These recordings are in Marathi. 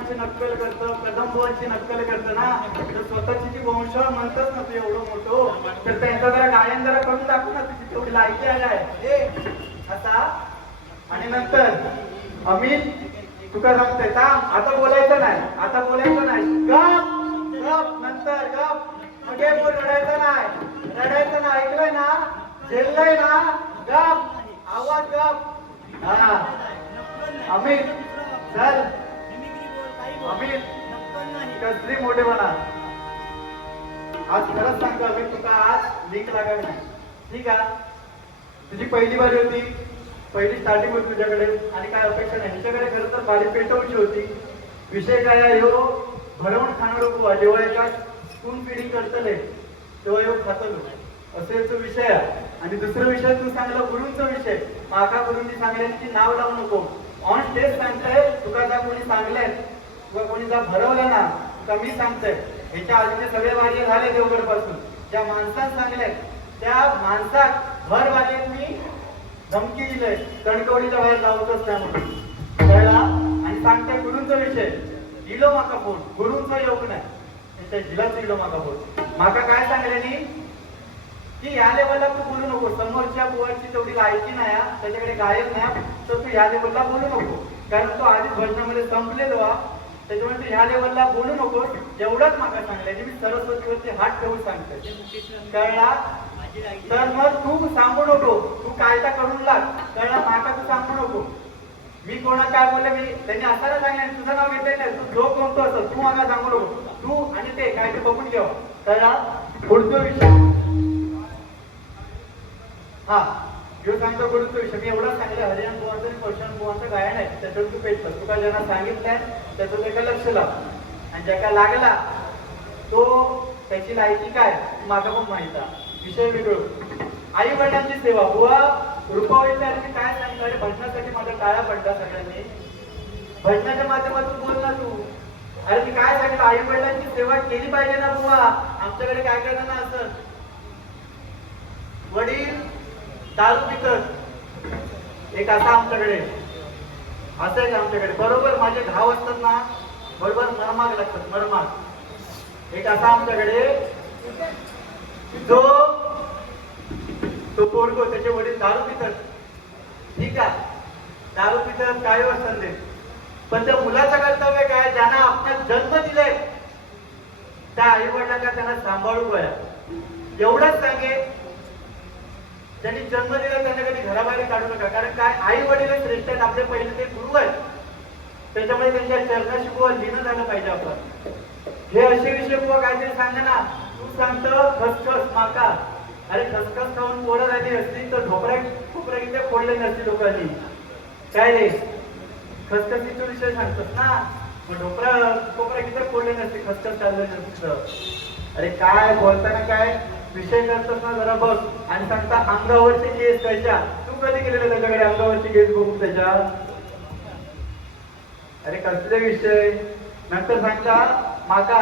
पुजारी नक्कल करतो कदमबुवांची नक्कल करतो ना तर स्वतःची जी वंश म्हणतच ना तू एवढं मोठं तर त्यांचा जरा गायन जरा करून दाखव ना तुझी तेवढी लायकी आहे आता आणि नंतर अमित तुका सांगते थांब आता बोलायचं नाही आता बोलायचं नाही. गप गप नंतर गप. मग बोल रडायचं नाही रडायचं नाही ऐकलंय ना? झेललंय ना? गप आवाज गप. हा. अमित चल. अमित कसली मोठे म्हणा. आज खरंच सांगतो अमित तुका आज लिंक लागावी नाही. ठीक आहे? तुझी पहिली बारी होती पहिली स्टार्टिंग होती तुझ्याकडे आणि काय अपेक्षा नाही. हिच्याकडे खरं तर बारी पेटवची होती. विषय काय आहे ह्यो भरवून खाणार लोक जेव्हा एका स्पून फिडिंग करतले तेव्हा ह्यो खातलो असे तो विषय आहे. आणि दुसरा विषय तू सांगला गुरुंचा विषय. माका गुरुंनी की नाव लावू नको. ऑन स्टेज सांगताय तुका जर कोणी सांगलंय किंवा कोणी जर भरवलं ना तुका मी सांगतोय ह्याच्या आधीचे सगळे वार्य झाले देवगडपासून. ज्या माणसात सांगले त्या माणसात भर वार्यात मी धमकी दिले कणकवडीच्या बाहेर जाऊच त्यामुळे कळला? आणि सांगते गुरुंचा विषय. दिलो माका फोन गुरुंचा योग नाही. त्यांच्या जिल्ह्यात दिलो माका फोन. माका काय सांगल्यानी की या लेवलला तू बोलू नको. समोरच्या बुवाची तेवढी लायकी नाही त्याच्याकडे गायब नाही तर तू या लेवलला बोलू नको. कारण तो आधी भजनामध्ये संपलेलो त्याच्यामुळे ह्या लेवलला बोलू नको एवढंच माका सांगलंय मी सरस्वतीवरती हात ठेवून सांगतोय. कळला? तर मग तू सांगू नको. तू कायदा करून लाग. कळला? माका तू सांगू नको. मी कोणा काय बोलले मी त्यांनी असायला सांगले तुझं नाव घेते नाही. तू जो कोणतो असं तू मला सांगू नको. तू आणि ते काय ते बघून घ्यावं कळला? पुढचा विषय. हा. ह्यो सांगतो विषय एवढा एवढं हरियाण बुवांचं आणि पर्शन बुवांचं गायन आहे त्याच्यावर तू पेटलं तुका ज्यांना सांगितलंय त्याचं त्याला लक्ष लाव. आणि ज्याका लागला तो त्याची लायकी काय माझा पण माहीत आहे. विषय वेगळो. आई वडिलांची सेवा बुवा रुपावळीच्या आधी काय सांगितलं अरे भजनासाठी माझा टाळा पडला सगळ्यांनी. भजनाच्या माध्यमातून बोल ना तू. अरे मी काय सांगितलं आई वडिलांची सेवा केली पाहिजे ना बुवा. आमच्याकडे काय काय ना असं. वडील दारू पितात एक असा आमच्याकडे. असं आहे आमच्याकडे. बरोबर माझे घाव असतात ना. बरोबर मरमाग लागतात मरमाग एक असा आमच्याकडे. जो तो पोरगो त्याचे वडील दारू पितात. ठीक आहे. दारू पितात काय असतात ते. पण त्या मुलाचं कर्तव्य काय? ज्यांना आपल्याला जन्म दिलाय त्या आई वडिलांना त्यांना सांभाळू पाया एवढंच सांगेल ज्यांनी जन्म दिला त्यांना कधी घराबाहेर काढू नका. कारण काय? आई वडील श्रेष्ठ आहेत. आपले पहिले ते गुरु आहेत. त्याच्यामुळे त्यांच्या चरणाशी बुवा लिहिणं झालं पाहिजे आपण हे असे विषय बुवा काहीतरी सांगा ना. तू सांगतो खसखस माका. अरे खसखस खाऊन पोरं झाली असती तर ढोपऱ्या खोपऱ्या किती फोडले नसते लोकांनी. काय रे? खसखसीचा विषय सांगतोस ना? मग ढोपऱ्या खोपऱ्या किती फोडले नसते. खसखस चाललं नसतं. अरे काय बोलताना काय? विषय करतात ना जरा बघ आणि सांगता अंगावरचे केस त्याच्या. तू कधी केलेलं त्याच्याकडे अंगावरचे केस बघू त्याच्या? अरे कसले विषय? नंतर सांगता माका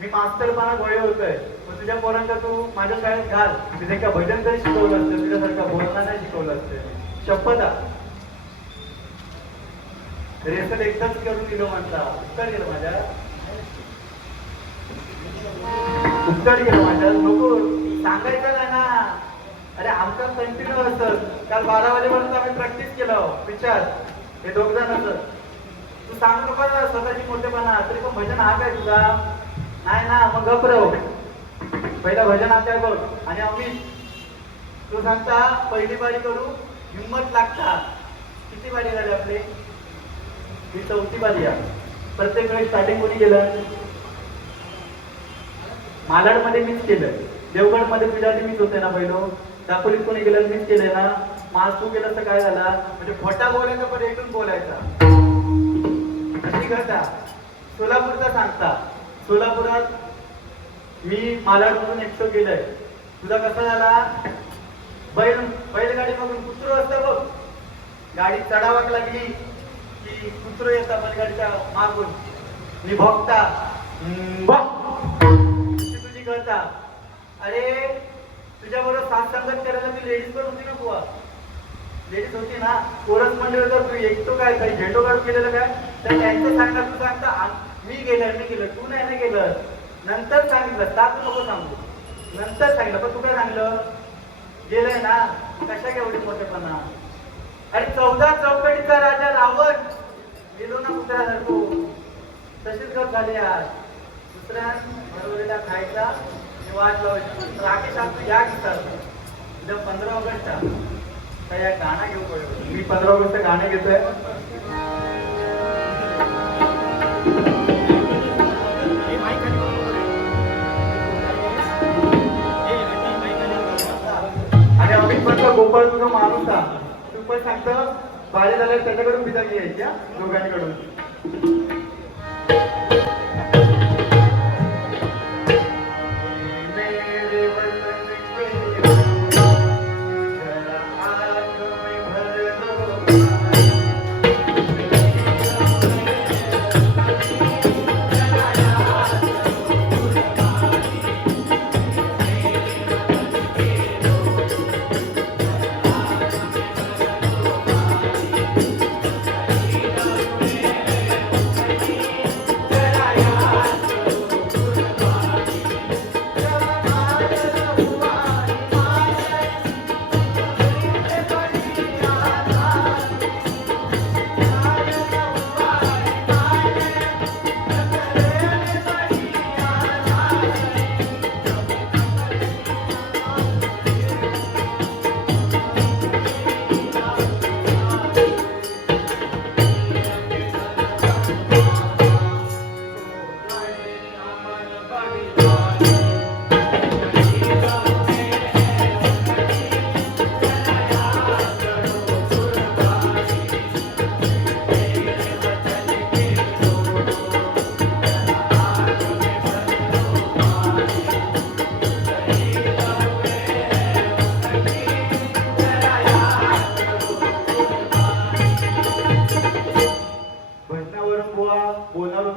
मी मास्तरपणा गोळे होतोय. मग तुझ्या पोरांचा तू माझ्या शाळेत घाल. तिथे का भजन तरी शिकवलं असतं तुझ्यासारखं बोलणं नाही शिकवलं असतं. शपथ रेसल एकदाच करून दिलं म्हणता. उत्तर गेलं माझ्या. उत्तर गेलं माझ्या नको. सांगायचं नाही ना. अरे आमचा कंटिन्यू असत. काल बारा वाजेपर्यंत आम्ही प्रॅक्टिस केलं. विचार. हे दोघ जण असत तू सांग नको ना स्वतःची मोठेपणा. तरी पण भजन हा काय तुझा? नाही ना मग गप पहिलं भजन आता बघ आणि अमित तू सांगता पहिली बारी करू हिंमत लागता. किती बारी झाली आपली? ही चौथी बारी आहे. प्रत्येक वेळी स्टार्टिंग कोणी गेलं मालाडमध्ये मीच केलं. देवगडमध्ये तुझ्या मीच होते ना पहिलो. दापोलीत कोणी गेलं मीच केलंय ना? माल तू गेलं तर काय झाला? म्हणजे खोटा बोलायचा पण एकूण बोलायचा. ठीक घटा सोलापूरचा सांगता. सोलापुरात मी मालाडमधून एकटो गेलोय. तुझा कसा झाला? बैल बैलगाडी मधून कुत्र असतं बघ. गाडी चढावाक लागली की कुत्र येतात बैलगाडीच्या मागून. मी भोगता बघ. तुझी अरे तुझ्याबरोबर साथ संगत करायला मी लेडीज पण होती ना बुवा. लेडीज होती ना. कोरस मंडळ तर तू एकटो काय काही झेंडो काढून गेलेलं काय? तर त्यांचं सांगणार तू सांगता मी गेलं मी गेलं तू नाही ना गेलं नंतर सांगितलं ता तू नको सांगू. नंतर सांगितलं पण तू काय सांगलं गेलंय ना. कशा एवढी मोठेपणा? अरे चौदा चौकटीचा राजा रावण. गेलो ना कुत्रा धरतो तशीच गप झाली आज. दुसऱ्या बरोबरीला खायचा. लावायची राकेश आमचं या गीतात उद्या पंधरा ऑगस्ट आहे. या गाणं घेऊ पडेल मी पंधरा ऑगस्ट गाणं घेतोय. आणि अमित म्हटलं गोपाळ तुझा माणूस हा तू पण सांगतं बाळे झाल्यावर त्याच्याकडून पिता घ्यायची दोघांकडून.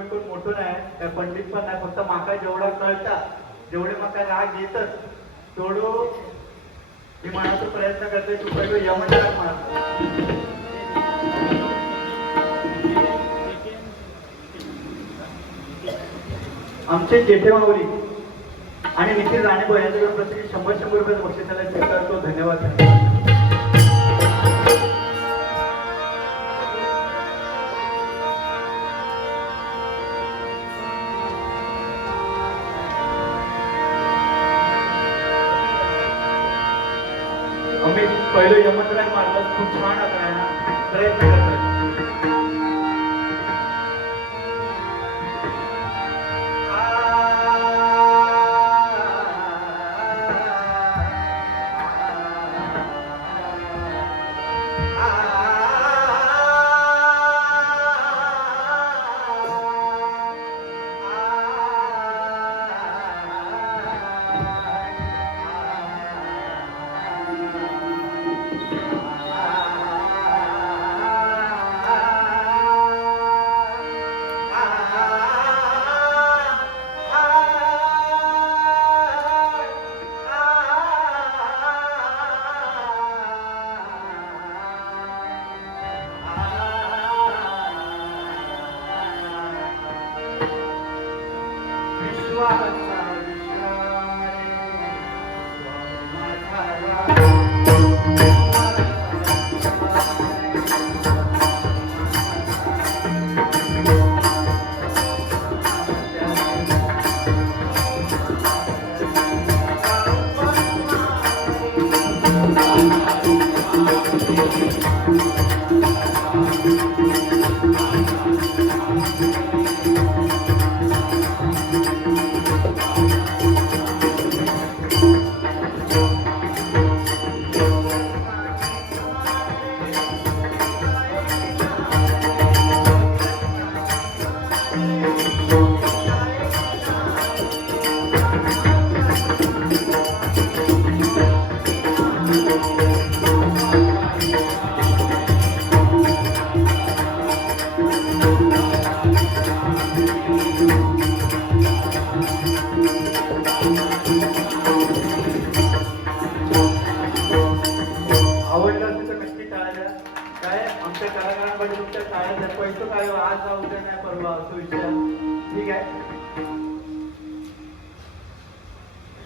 मी कोण मोठं नाही काय पंडित पण नाही फक्त माका जेवढा कळतात जेवढे माका राग येतच तेवढं मी म्हणायचा प्रयत्न करते तू पहिलं यमनला म्हणा आमचे जेठे माऊली आणि निखिल राणेबो यांच्याकडे प्रत्येकी शंभर शंभर रुपये बक्षिसाला स्वीकारतो धन्यवाद. आमच्या तुमच्या टाळ्या द्या काय आज जाऊ उद्या नाही परवा असं विषय ठीक आहे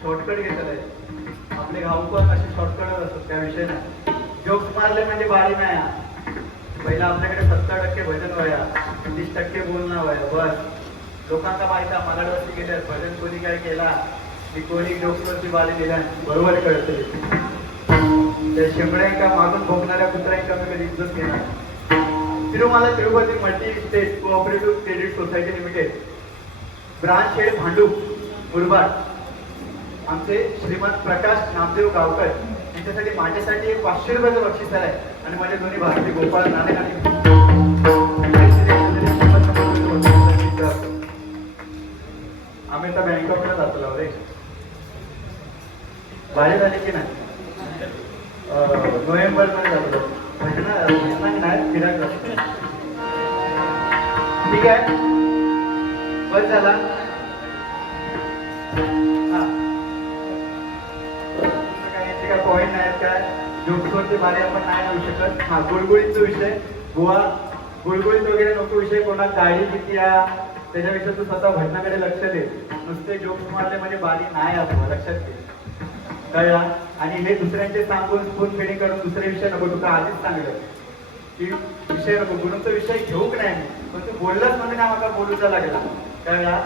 शॉर्टकट घेतलं आहे आपले गाव पण असे शॉर्टकटच असतात त्या विषय नाही जोक्स मारले म्हणजे बारी नाही पहिला आपल्याकडे सत्तर टक्के भजन व्हाया तीस टक्के बोलणं व्हाया बस लोकांना माहिती आहे मराठवाडी गेल्यात भजन कोणी काय केला की कोणी जोक्सवरती बारी दिला बरोबर कळते त्या शेंबड्यांका मागून भोगणाऱ्या कुत्र्यांका मी कधी इज्जत घेणार Tirumala Tirupati multi state cooperative credit society limited branch head Bhandup Murbad. आमचे श्रीमंत प्रकाश नामदेव गावकर यांच्यासाठी माझ्यासाठी एक पाचशे रुपयाचं बक्षीस आहे आणि माझे दोन्ही भारतीय गोपाळ नाणे आणि आम्ही तर बँकॉकला जातो रे बाहेर झाले की नाही? नोव्हेंबरमध्ये जातो भजना भजना ठीक आहे बस झाला काय याचे काय पॉईंट नाहीत काय जोक्सवरती बारी आपण नाही येऊ शकत हा गुळगुळीचा विषय बुवा गुळगुळीत वगैरे नको विषय कोणा गाडी किती या त्याच्यापेक्षा तू स्वतः भजनाकडे लक्ष दे नुसते जोक्स मारले म्हणजे बारी नाही असं लक्षात घे कळला? आणि हे दुसऱ्यांचे सांगून फोन फेडी करून दुसरे विषय नको तुका आधीच सांगलं की विषय नको गुणूचा विषय घेऊक नाही पण तू बोललाच म्हणून आम्हाला बोलूचा लागला. कळला?